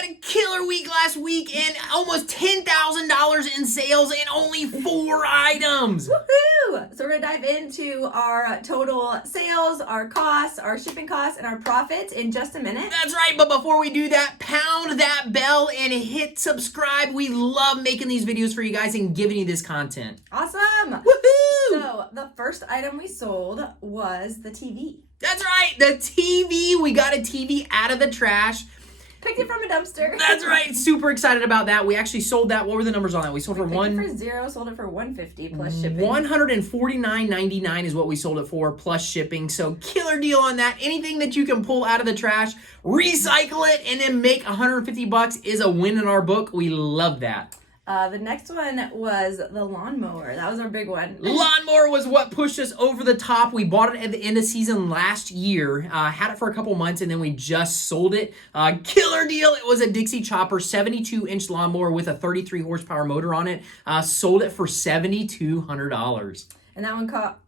had a killer week last week and almost $10,000 in sales and only 4 items. Woohoo! So we're going to dive into our total sales, our costs, our shipping costs, and our profits in just a minute. That's right, but before we do that, pound that bell and hit subscribe. We love making these videos for you guys and giving you this content. Awesome! Woohoo! So the first item we sold was the TV. That's right, the TV. We got a TV out of the trash. Picked it from a dumpster. That's right. Super excited about that. We actually sold that. What were the numbers on that? We sold for $0, sold it for $150 plus shipping. $149.99 is what we sold it for plus shipping. So killer deal on that. Anything that you can pull out of the trash, recycle it, and then make $150 is a win in our book. We love that. The next one was the lawnmower. That was our big one. Lawnmower was what pushed us over the top. We bought it at the end of season last year. Had it for a couple months, and then we just sold it. Killer deal. It was a Dixie Chopper 72-inch lawnmower with a 33 horsepower motor on it. Sold it for $7,200. And that one caught...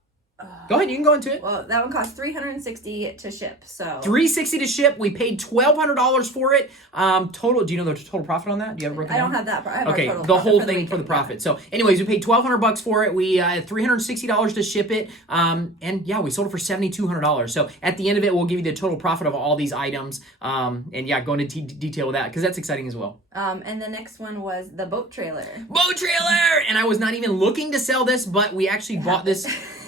Go ahead, you can go into it. Well, that one cost $360 to ship. So $360 to ship. We paid $1,200 for it. Total. Do you know the total profit on that? Do you have it broken I down? don't have that. I have okay, our total the whole for thing for the profit. So, anyways, we paid $1,200 for it. We had $360 to ship it. And yeah, we sold it for $7,200. So at the end of it, we'll give you the total profit of all these items. And yeah, go into detail with that because that's exciting as well. And the next one was the boat trailer. Boat trailer! And I was not even looking to sell this, but we actually bought this.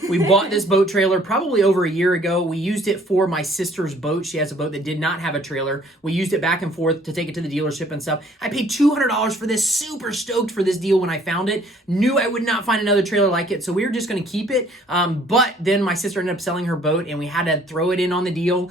We bought this boat trailer probably over a year ago. We used it for my sister's boat. She has a boat that did not have a trailer. We used it back and forth to take it to the dealership and stuff. I paid $200 for this. Super stoked for this deal when I found it. Knew I would not find another trailer like it, so we were just going to keep it. But then my sister ended up selling her boat, and we had to throw it in on the deal.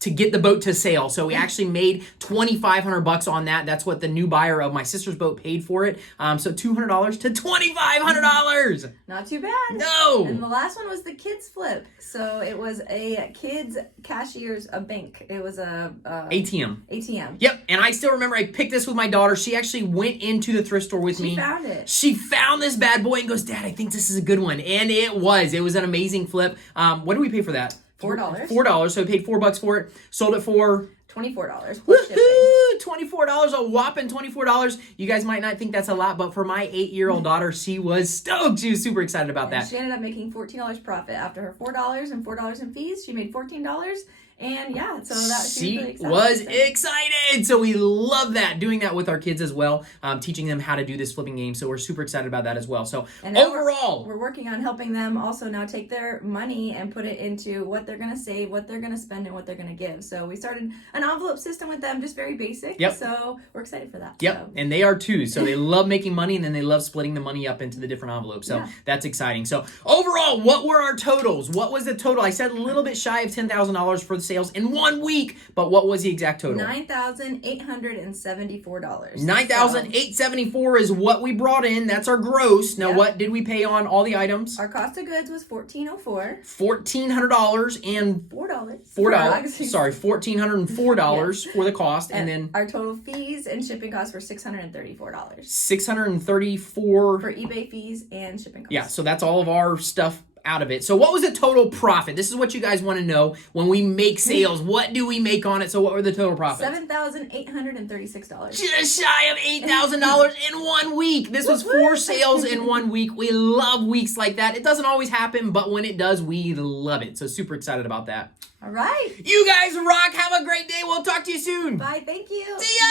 To get the boat to sale. So we actually made $2,500 on that. That's what the new buyer of my sister's boat paid for it. So $200 to $2,500. Not too bad. No. And the last one was the kids flip. So it was a kids cashier's a bank. It was a ATM. Yep. And I still remember I picked this with my daughter. She actually went into the thrift store with me. She found it. She found this bad boy and goes, Dad, I think this is a good one. And it was. It was an amazing flip. What did we pay for that? $4. So we paid $4 for it. Sold it for $24. Woohoo! $24, a whopping $24. You guys might not think that's a lot, but for my 8-year-old daughter, she was stoked. She was super excited about that. She ended up making $14 profit after her $4 and $4 in fees. She made $14. And yeah, so that she really excited. was excited. So we love that, doing that with our kids as well, teaching them how to do this flipping game. So we're super excited about that as well. So and overall, we're working on helping them also now take their money and put it into what they're going to save, what they're going to spend, and what they're going to give. So we started an envelope system with them, just very basic. Yep. So we're excited for that. Yep. So. And they are too. So they love making money, and then they love splitting the money up into the different envelopes. So that's exciting. So overall, what were our totals? What was the total? I said a little bit shy of $10,000 for the sales in 1 week. But what was the exact total? $9,874. $9,874 is what we brought in. That's our gross. Now, what did we pay on all the items? Our cost of goods was $1,404. $1,400 and $4. Sorry, $1,404 for the cost, and then our total fees and shipping costs were $634. $634 for eBay fees and shipping costs. Yeah, so that's all of our stuff out of it. So what was the total profit? This is what you guys want to know when we make sales. What do we make on it? So what were the total profits? $7,836. Just shy of $8,000 in 1 week. This was 4 sales in 1 week. We love weeks like that. It doesn't always happen, but when it does, we love it. So super excited about that. All right. You guys rock. Have a great day. We'll talk to you soon. Bye. Thank you. See ya.